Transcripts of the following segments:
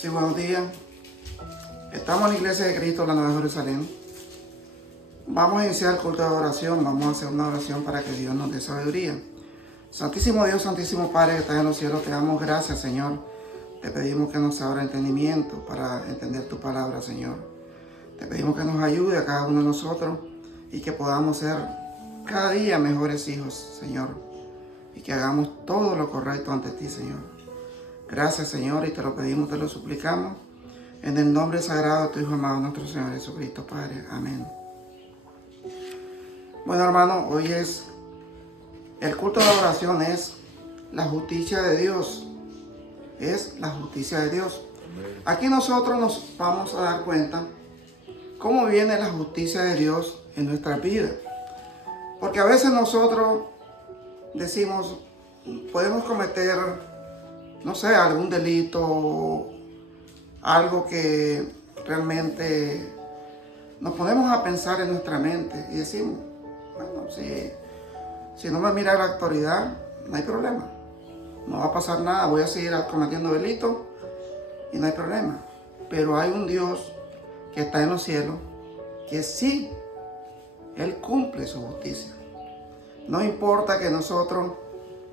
Sí, buenos días. Estamos en la Iglesia de Cristo, la Nueva Jerusalén. Vamos a iniciar el culto de oración. Vamos a hacer una oración para que Dios nos dé sabiduría. Santísimo Dios, Santísimo Padre que estás en los cielos, te damos gracias, Señor. Te pedimos que nos abra entendimiento para entender tu palabra, Señor. Te pedimos que nos ayude a cada uno de nosotros y que podamos ser cada día mejores hijos, Señor. Y que hagamos todo lo correcto ante ti, Señor. Gracias, Señor, y te lo pedimos, te lo suplicamos. En el nombre sagrado de tu Hijo amado, nuestro Señor Jesucristo, Padre. Amén. Bueno, hermano, hoy es el culto de la oración, es la justicia de Dios. Es la justicia de Dios. Aquí nosotros nos vamos a dar cuenta cómo viene la justicia de Dios en nuestra vida. Porque a veces nosotros decimos, podemos cometer, no sé, algún delito, algo que realmente nos ponemos a pensar en nuestra mente y decimos, bueno, si no me mira la autoridad, no hay problema. No va a pasar nada, voy a seguir cometiendo delitos y no hay problema. Pero hay un Dios que está en los cielos, que sí, Él cumple su justicia. No importa que nosotros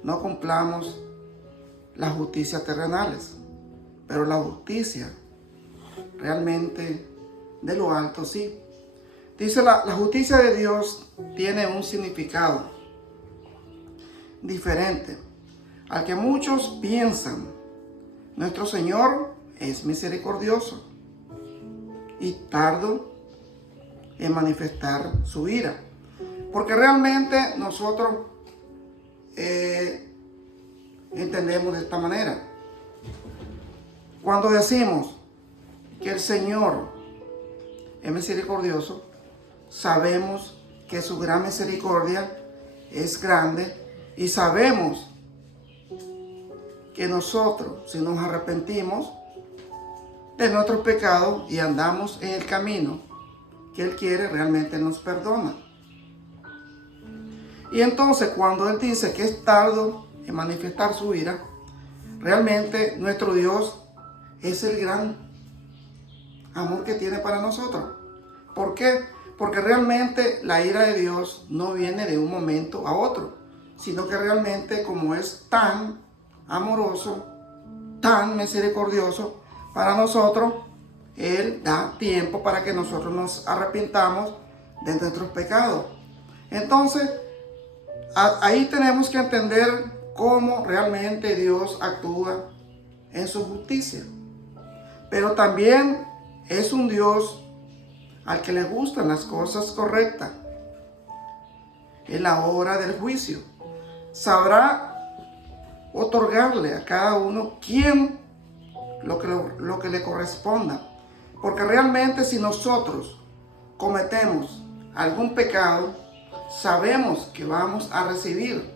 no cumplamos las justicias terrenales, pero la justicia realmente de lo alto sí. Dice la justicia de Dios tiene un significado diferente al que muchos piensan. Nuestro Señor es misericordioso y tardo en manifestar su ira, porque realmente nosotros entendemos de esta manera. Cuando decimos que el Señor es misericordioso, sabemos que su gran misericordia es grande y sabemos que nosotros, si nos arrepentimos de nuestros pecados y andamos en el camino que Él quiere, realmente nos perdona. Y entonces cuando Él dice que es tardo en manifestar su ira, realmente nuestro Dios es el gran amor que tiene para nosotros. ¿Por qué? Porque realmente la ira de Dios no viene de un momento a otro, sino que realmente como es tan amoroso, tan misericordioso para nosotros, Él da tiempo para que nosotros nos arrepintamos de nuestros pecados. Entonces, ahí tenemos que entender cómo realmente Dios actúa en su justicia. Pero también es un Dios al que le gustan las cosas correctas. En la hora del juicio sabrá otorgarle a cada uno lo que le corresponda. Porque realmente si nosotros cometemos algún pecado, sabemos que vamos a recibir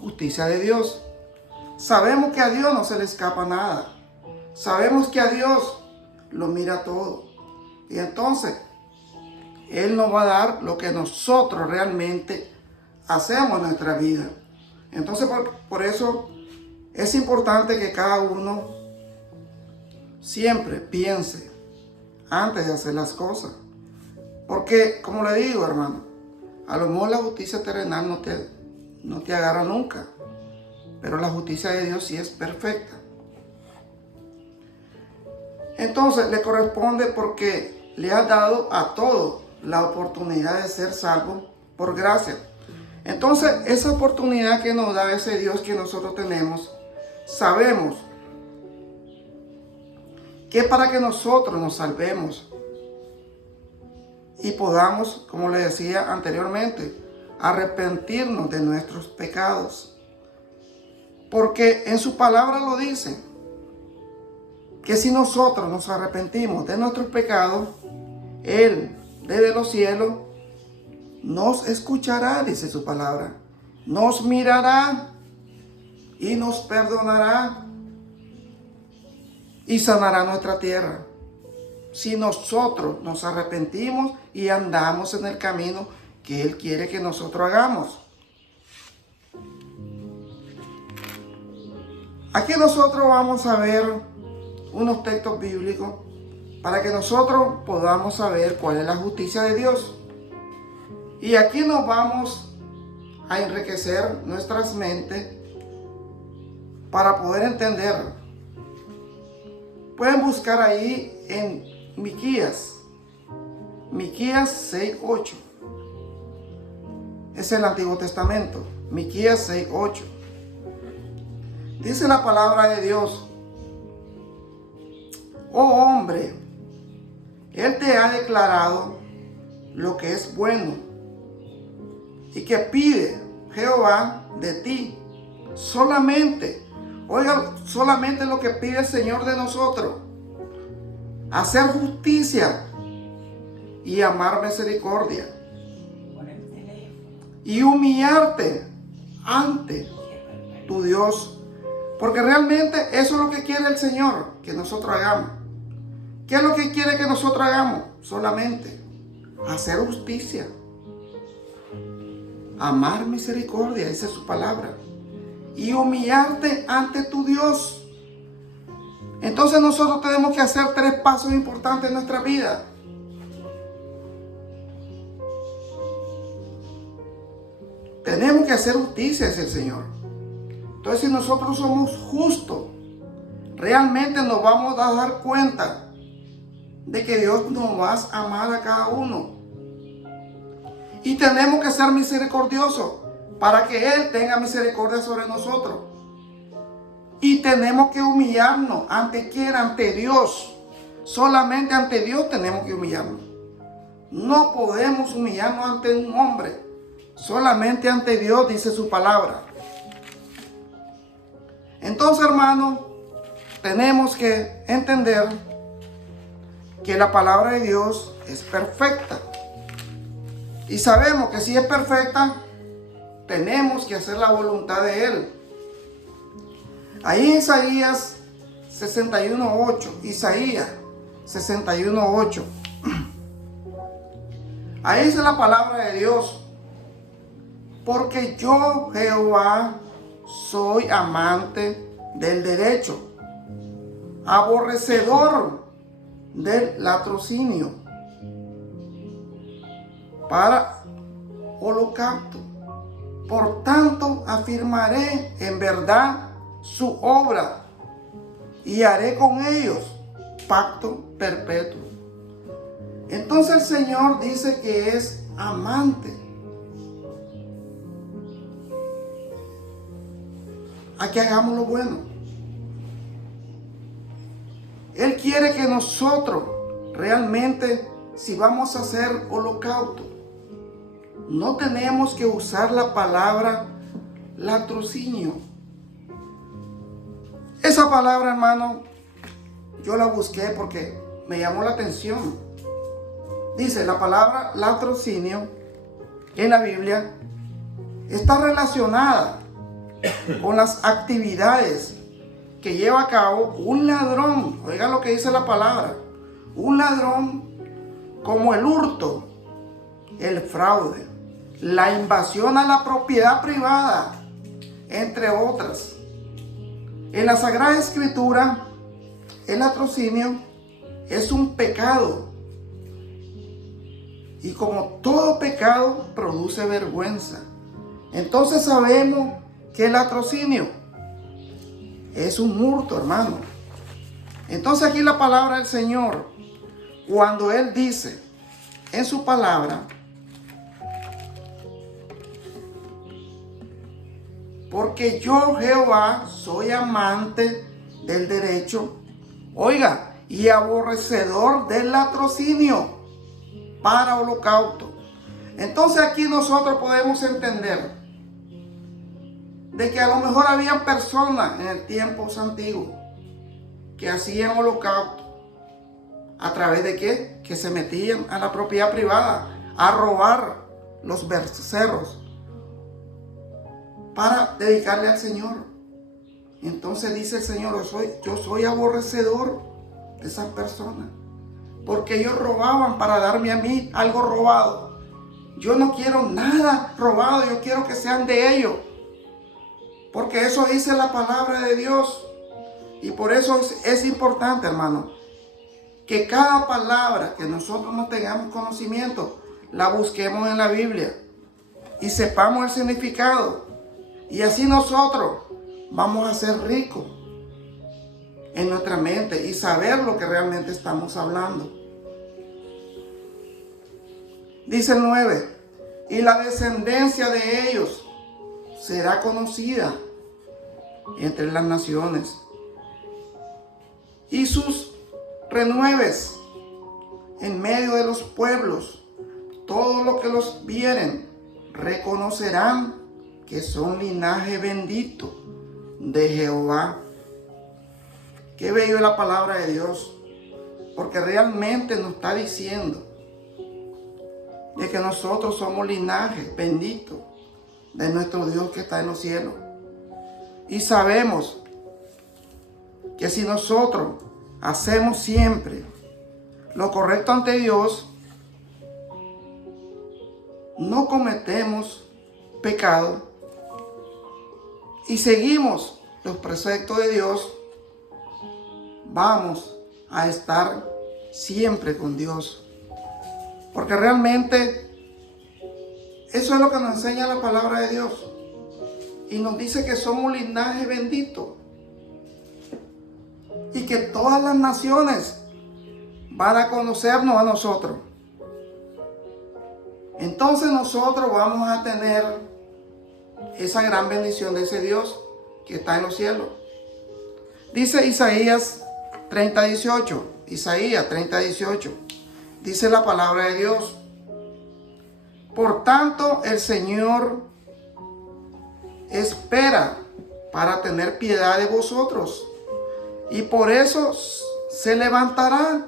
justicia de Dios. Sabemos que a Dios no se le escapa nada. Sabemos que a Dios lo mira todo. Y entonces Él nos va a dar lo que nosotros realmente hacemos en nuestra vida. Entonces por eso es importante que cada uno siempre piense antes de hacer las cosas. Porque, como le digo, hermano, a lo mejor la justicia terrenal no te agarra nunca. Pero la justicia de Dios sí es perfecta. Entonces le corresponde porque le ha dado a todos la oportunidad de ser salvos por gracia. Entonces esa oportunidad que nos da ese Dios que nosotros tenemos, sabemos que para que nosotros nos salvemos y podamos, como le decía anteriormente, arrepentirnos de nuestros pecados. Porque en su palabra lo dice, que si nosotros nos arrepentimos de nuestros pecados, Él desde los cielos nos escuchará, dice su palabra, nos mirará y nos perdonará y sanará nuestra tierra. Si nosotros nos arrepentimos y andamos en el camino que Él quiere que nosotros hagamos. Aquí nosotros vamos a ver unos textos bíblicos para que nosotros podamos saber cuál es la justicia de Dios. Y aquí nos vamos a enriquecer nuestras mentes para poder entender. Pueden buscar ahí en Miqueas 6:8. Es el Antiguo Testamento. Miqueas 6:8. Dice la palabra de Dios: oh hombre, Él te ha declarado lo que es bueno y que pide Jehová de ti. Solamente, oiga, solamente lo que pide el Señor de nosotros: hacer justicia y amar misericordia y humillarte ante tu Dios. Porque realmente eso es lo que quiere el Señor que nosotros hagamos. ¿Qué es lo que quiere que nosotros hagamos? Solamente hacer justicia, amar misericordia, esa es su palabra, y humillarte ante tu Dios. Entonces nosotros tenemos que hacer 3 pasos importantes en nuestra vida. Tenemos que hacer justicia, es el Señor. Entonces, si nosotros somos justos, realmente nos vamos a dar cuenta de que Dios nos va a amar a cada uno. Y tenemos que ser misericordiosos para que Él tenga misericordia sobre nosotros. Y tenemos que humillarnos. ¿Ante quién? Ante Dios. Solamente ante Dios tenemos que humillarnos. No podemos humillarnos ante un hombre. Solamente ante Dios, dice su palabra. Entonces, hermanos, tenemos que entender que la palabra de Dios es perfecta. Y sabemos que si es perfecta, tenemos que hacer la voluntad de Él. Ahí en Isaías 61:8, Isaías 61:8. Ahí dice la palabra de Dios: porque yo, Jehová, soy amante del derecho, aborrecedor del latrocinio, para holocausto. Por tanto, afirmaré en verdad su obra y haré con ellos pacto perpetuo. Entonces el Señor dice que es amante. A que hagamos lo bueno. Él quiere que nosotros realmente, si vamos a hacer holocausto, no tenemos que usar la palabra latrocinio. Esa palabra, hermano, yo la busqué porque me llamó la atención. Dice, la palabra latrocinio en la Biblia está relacionada con las actividades que lleva a cabo un ladrón. Oiga lo que dice la palabra: un ladrón, como el hurto, el fraude, la invasión a la propiedad privada, entre otras. En la Sagrada Escritura, el latrocinio es un pecado, y como todo pecado produce vergüenza. Entonces sabemos que el latrocinio es un hurto, hermano. Entonces aquí la palabra del Señor, cuando Él dice en su palabra: porque yo, Jehová, soy amante del derecho, oiga, y aborrecedor del latrocinio, para holocausto. Entonces aquí nosotros podemos entender de que a lo mejor había personas en el tiempo antiguo que hacían holocausto. ¿A través de qué? Que se metían a la propiedad privada a robar los becerros para dedicarle al Señor. Entonces dice el Señor: yo soy aborrecedor de esas personas, porque ellos robaban para darme a mí algo robado. Yo no quiero nada robado, yo quiero que sean de ellos, porque eso dice la palabra de Dios. Y por eso es importante, hermano, que cada palabra que nosotros no tengamos conocimiento, la busquemos en la Biblia y sepamos el significado. Y así nosotros vamos a ser ricos en nuestra mente y saber lo que realmente estamos hablando. Dice el 9, y la descendencia de ellos será conocida entre las naciones, y sus renueves en medio de los pueblos. Todos los que los vieren reconocerán que son linaje bendito de Jehová. Qué bello es la palabra de Dios, porque realmente nos está diciendo de que nosotros somos linaje bendito de nuestro Dios que está en los cielos. Y sabemos que si nosotros hacemos siempre lo correcto ante Dios, no cometemos pecado y seguimos los preceptos de Dios, vamos a estar siempre con Dios. Porque realmente eso es lo que nos enseña la palabra de Dios. Y nos dice que somos linaje bendito. Y que todas las naciones van a conocernos a nosotros. Entonces nosotros vamos a tener esa gran bendición de ese Dios que está en los cielos. Dice Isaías 30:18. Isaías 30:18. Dice la palabra de Dios: por tanto, el Señor espera para tener piedad de vosotros, y por eso se levantará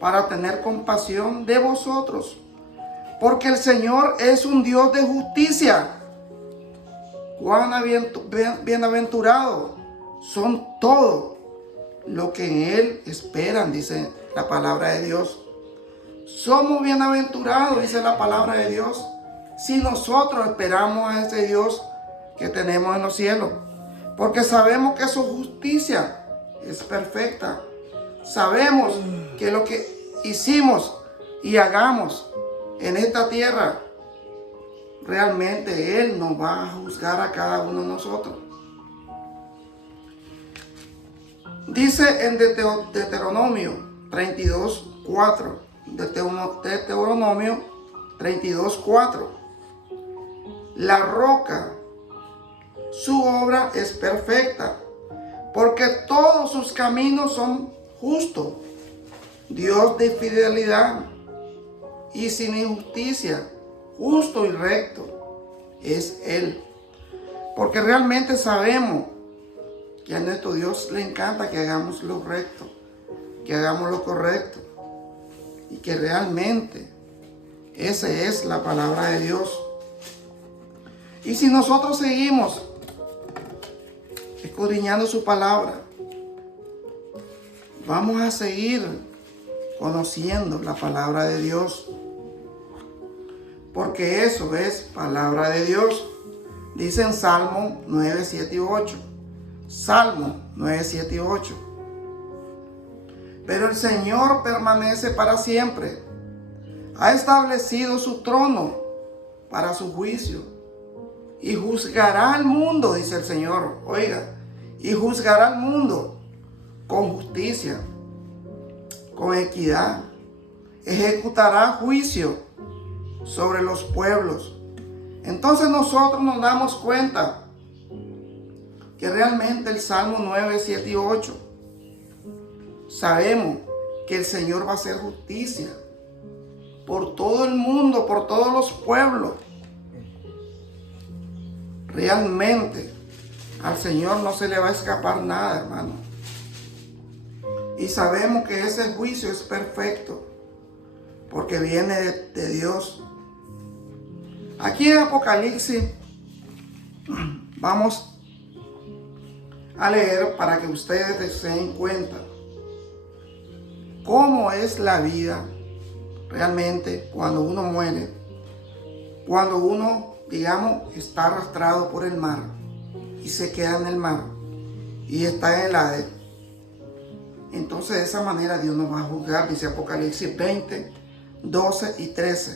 para tener compasión de vosotros, porque el Señor es un Dios de justicia. Cuán bienaventurados son todos los que en Él esperan, dice la palabra de Dios. Somos bienaventurados, dice la palabra de Dios, si nosotros esperamos a ese Dios que tenemos en los cielos, porque sabemos que su justicia es perfecta. Sabemos que lo que hicimos y hagamos en esta tierra, realmente Él nos va a juzgar a cada uno de nosotros. Dice en Deuteronomio 32:4, Deuteronomio 32:4, la roca, su obra es perfecta, porque todos sus caminos son justos. Dios de fidelidad y sin injusticia, justo y recto es Él. Porque realmente sabemos que a nuestro Dios le encanta que hagamos lo recto, que hagamos lo correcto, y que realmente esa es la palabra de Dios. Y si nosotros seguimos escudriñando su palabra, vamos a seguir conociendo la palabra de Dios, porque eso es palabra de Dios. Dice en Salmo 9, 7 y 8. Salmo 9, 7 y 8. Pero el Señor permanece para siempre. Ha establecido su trono para su juicio. Y juzgará al mundo, dice el Señor. Oiga, y juzgará al mundo con justicia, con equidad. Ejecutará juicio sobre los pueblos. Entonces nosotros nos damos cuenta que realmente el Salmo 9, 7 y 8, sabemos que el Señor va a hacer justicia por todo el mundo, por todos los pueblos. Realmente al Señor no se le va a escapar nada, hermano. Y sabemos que ese juicio es perfecto, porque viene de Dios. Aquí en Apocalipsis vamos a leer para que ustedes se den cuenta cómo es la vida realmente cuando uno muere, cuando uno, digamos, está arrastrado por el mar y se queda en el mar. y está en el Hades, entonces de esa manera Dios nos va a juzgar, dice Apocalipsis 20, 12 y 13.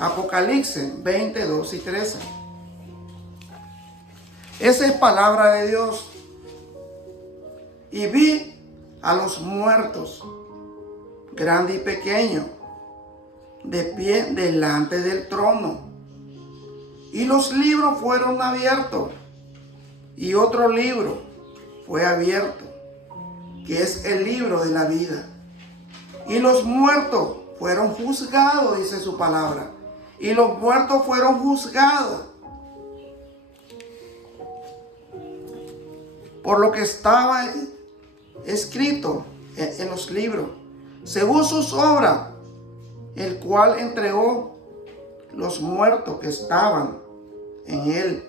Apocalipsis 20, 12 y 13. Esa es palabra de Dios. Y vi a los muertos, grande y pequeño, de pie delante del trono. Y los libros fueron abiertos. Y otro libro fue abierto, que es el libro de la vida. Y los muertos fueron juzgados, dice su palabra. Y los muertos fueron juzgados por lo que estaba escrito en los libros, según sus obras, el cual entregó los muertos que estaban en él.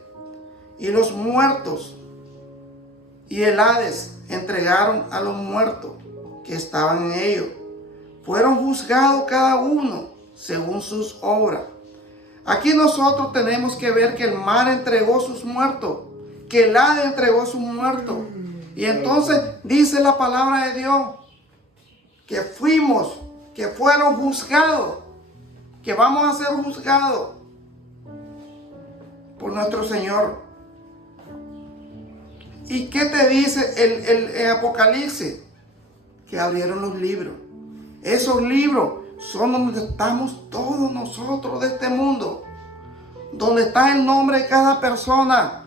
Y los muertos y el Hades entregaron a los muertos que estaban en ellos. Fueron juzgados cada uno según sus obras. Aquí nosotros tenemos que ver que el mar entregó sus muertos, que el Hades entregó sus muertos. Y entonces dice la palabra de Dios que fueron juzgados, que vamos a ser juzgados por nuestro Señor. ¿Y qué te dice el Apocalipsis? Que abrieron los libros. Esos libros son donde estamos todos nosotros de este mundo, donde está el nombre de cada persona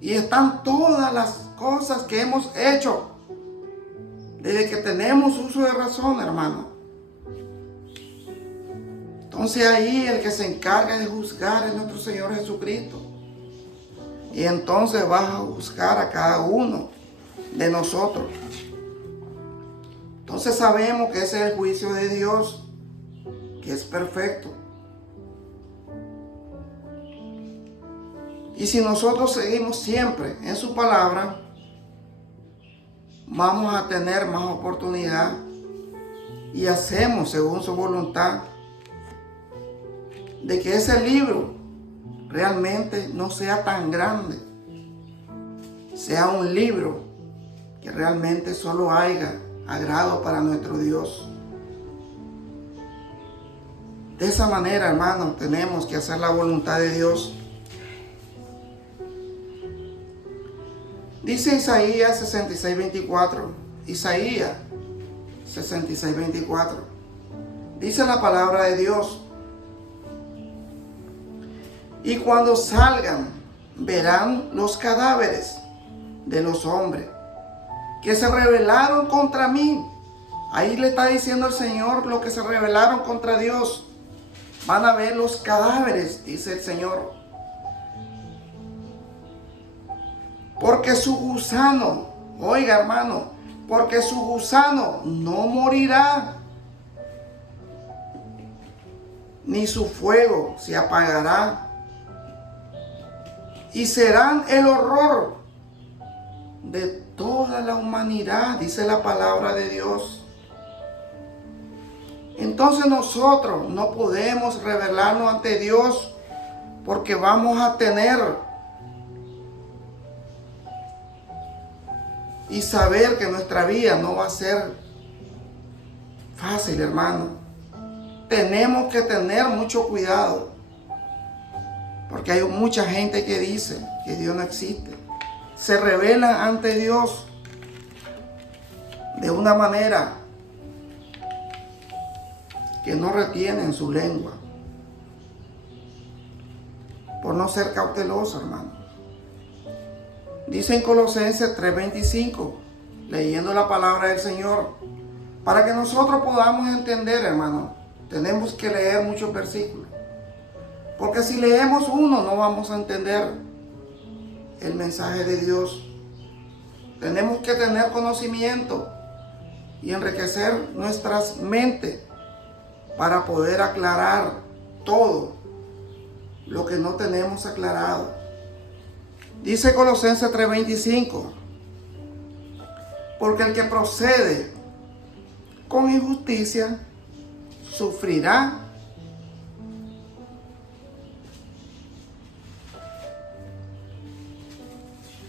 y están todas las cosas que hemos hecho desde que tenemos uso de razón, hermano. Entonces ahí el que se encarga de juzgar es nuestro Señor Jesucristo. Y entonces vas a juzgar a cada uno de nosotros. Entonces sabemos que ese es el juicio de Dios, que es perfecto. Y si nosotros seguimos siempre en su palabra, vamos a tener más oportunidad y hacemos según su voluntad de que ese libro realmente no sea tan grande, sea un libro que realmente solo haya agrado para nuestro Dios. De esa manera, hermanos, tenemos que hacer la voluntad de Dios. Dice Isaías 66, 24. Isaías 66, 24. Dice la palabra de Dios: y cuando salgan, verán los cadáveres de los hombres que se rebelaron contra mí. Ahí le está diciendo el Señor lo que se rebelaron contra Dios. Van a ver los cadáveres, dice el Señor. Porque su gusano, oiga hermano, porque su gusano no morirá, ni su fuego se apagará, y serán el horror de toda la humanidad, dice la palabra de Dios. Entonces nosotros no podemos rebelarnos ante Dios, porque vamos a tener y saber que nuestra vida no va a ser fácil, hermano. Tenemos que tener mucho cuidado, porque hay mucha gente que dice que Dios no existe. Se rebelan ante Dios de una manera que no retienen su lengua, por no ser cauteloso, hermano. Dice en Colosenses 3:25, leyendo la palabra del Señor, para que nosotros podamos entender, hermano, tenemos que leer muchos versículos, porque si leemos uno no vamos a entender el mensaje de Dios. Tenemos que tener conocimiento y enriquecer nuestras mentes para poder aclarar todo lo que no tenemos aclarado. Dice Colosenses 3:25, porque el que procede con injusticia sufrirá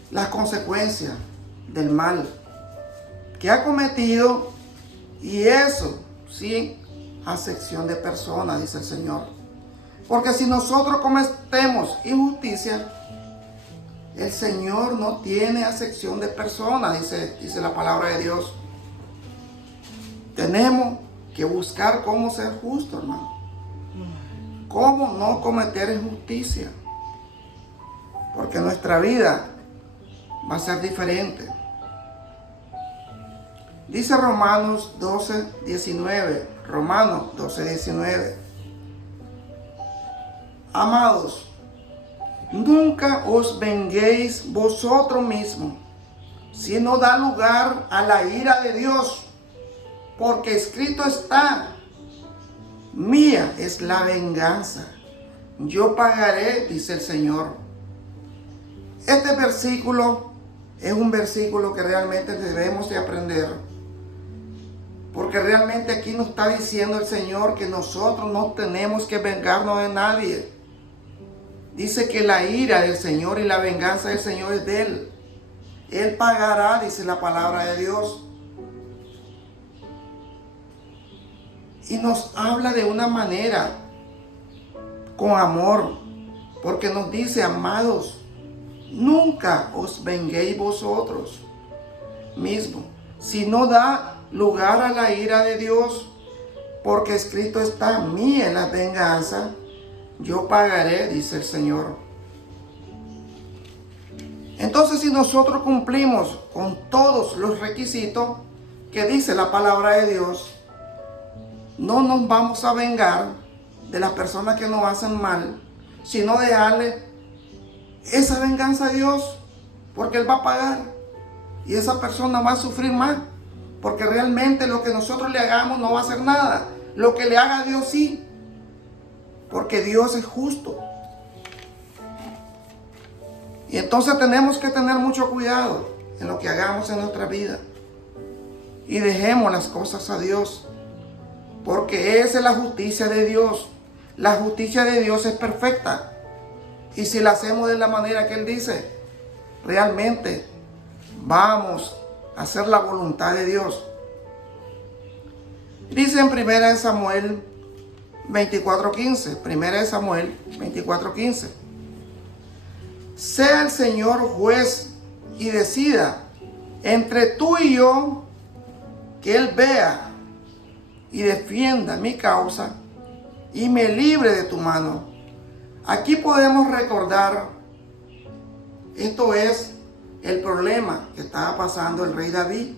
las consecuencias del mal que ha cometido, y eso sin acepción de personas, dice el Señor. Porque si nosotros cometemos injusticia, el Señor no tiene acepción de personas, dice la palabra de Dios. Tenemos que buscar cómo ser justos, hermano. Cómo no cometer injusticia. Porque nuestra vida va a ser diferente. Dice Romanos 12:19. Romanos 12:19. Amados, nunca os venguéis vosotros mismos, sino da lugar a la ira de Dios, porque escrito está: mía es la venganza, yo pagaré, dice el Señor. Este versículo es un versículo que realmente debemos de aprender. Porque realmente aquí nos está diciendo el Señor que nosotros no tenemos que vengarnos de nadie. Dice que la ira del Señor y la venganza del Señor es de Él. Él pagará, dice la palabra de Dios. Y nos habla de una manera con amor. Porque nos dice: amados, nunca os venguéis vosotros mismos, sino da lugar a la ira de Dios, porque escrito está: mía es la venganza, yo pagaré, dice el Señor. Entonces, si nosotros cumplimos con todos los requisitos que dice la palabra de Dios, no nos vamos a vengar de las personas que nos hacen mal, sino de darle esa venganza a Dios, porque Él va a pagar y esa persona va a sufrir más. Porque realmente lo que nosotros le hagamos no va a hacer nada. Lo que le haga a Dios sí. Porque Dios es justo. Y entonces tenemos que tener mucho cuidado en lo que hagamos en nuestra vida. Y dejemos las cosas a Dios. Porque esa es la justicia de Dios. La justicia de Dios es perfecta. Y si la hacemos de la manera que Él dice, realmente vamos hacer la voluntad de Dios. Dice en 1 Samuel 24:15. 1 Samuel 24:15. Sea el Señor juez y decida entre tú y yo, que Él vea y defienda mi causa y me libre de tu mano. Aquí podemos recordar, esto es el problema que estaba pasando el rey David,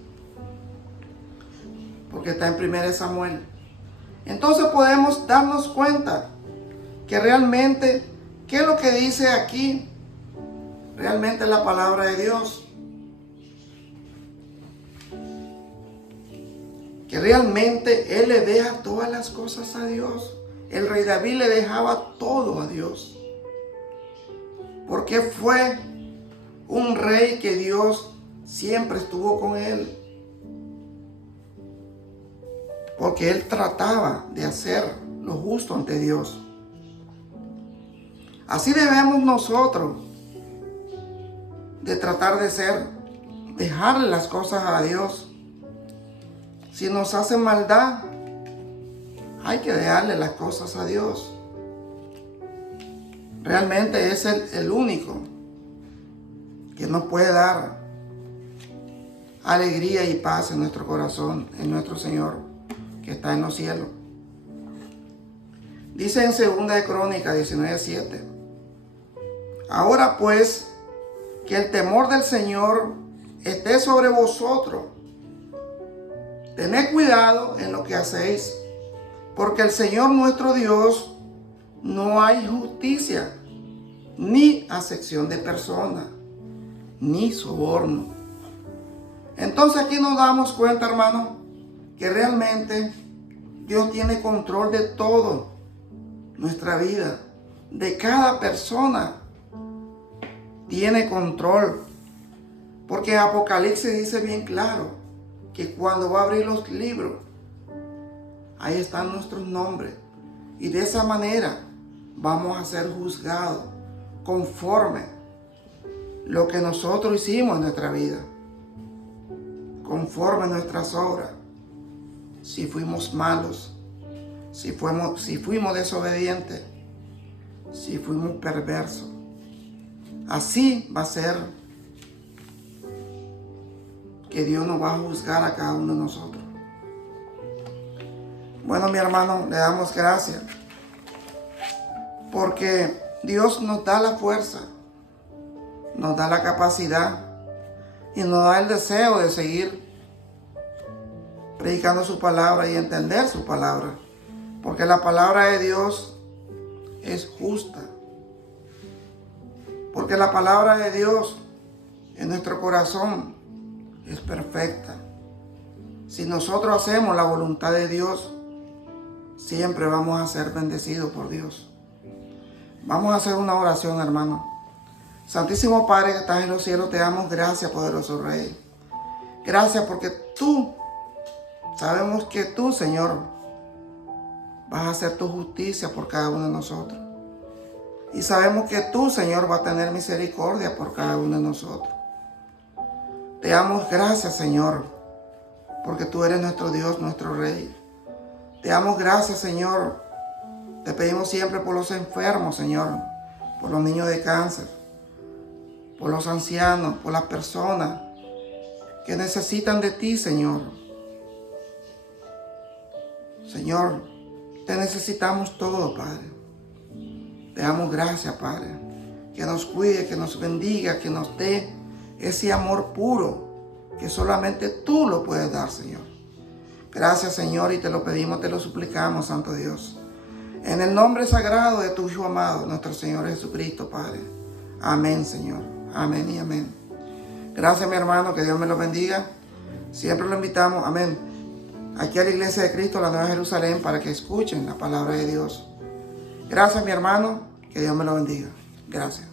porque está en 1 Samuel. Entonces podemos darnos cuenta que realmente, ¿qué es lo que dice aquí? Realmente la palabra de Dios. Que realmente Él le deja todas las cosas a Dios. El rey David le dejaba todo a Dios. Porque fue un rey que Dios siempre estuvo con él. Porque él trataba de hacer lo justo ante Dios. Así debemos nosotros de tratar de ser, dejarle las cosas a Dios. Si nos hacen maldad, hay que dejarle las cosas a Dios. Realmente es el único que nos puede dar alegría y paz en nuestro corazón, en nuestro Señor que está en los cielos. Dice en 2 Crónicas 19:7: ahora pues, que el temor del Señor esté sobre vosotros. Tened cuidado en lo que hacéis, porque el Señor nuestro Dios no hay justicia, ni acepción de persona, ni soborno. Entonces aquí nos damos cuenta, hermano, que realmente Dios tiene control de todo nuestra vida, de cada persona tiene control. Porque Apocalipsis dice bien claro que cuando va a abrir los libros, ahí están nuestros nombres. Y de esa manera vamos a ser juzgados conforme lo que nosotros hicimos en nuestra vida. conforme a nuestras obras. Si fuimos malos, si fuimos desobedientes, si fuimos perversos. Así va a ser que Dios nos va a juzgar a cada uno de nosotros. Bueno, mi hermano, le damos gracias porque Dios nos da la fuerza, nos da la capacidad y nos da el deseo de seguir predicando su palabra y entender su palabra, porque la palabra de Dios es justa, porque la palabra de Dios en nuestro corazón es perfecta. Si nosotros hacemos la voluntad de Dios, siempre vamos a ser bendecidos por Dios. Vamos a hacer una oración, hermano. Santísimo Padre que estás en los cielos, te damos gracias, poderoso Rey. Gracias porque sabemos que tú, Señor, vas a hacer tu justicia por cada uno de nosotros. Y sabemos que tú, Señor, vas a tener misericordia por cada uno de nosotros. Te damos gracias, Señor, porque tú eres nuestro Dios, nuestro Rey. Te damos gracias, Señor. Te pedimos siempre por los enfermos, Señor, por los niños de cáncer, por los ancianos, por las personas que necesitan de ti, Señor. Señor, te necesitamos todo, Padre. Te damos gracias, Padre, que nos cuide, que nos bendiga, que nos dé ese amor puro que solamente tú lo puedes dar, Señor. Gracias, Señor, y te lo pedimos, te lo suplicamos, Santo Dios. En el nombre sagrado de tu Hijo amado, nuestro Señor Jesucristo, Padre. Amén, Señor. Amén y amén. Gracias, mi hermano, que Dios me lo bendiga. Siempre lo invitamos, amén, aquí a la Iglesia de Cristo, la Nueva Jerusalén, para que escuchen la palabra de Dios. Gracias, mi hermano, que Dios me lo bendiga. Gracias.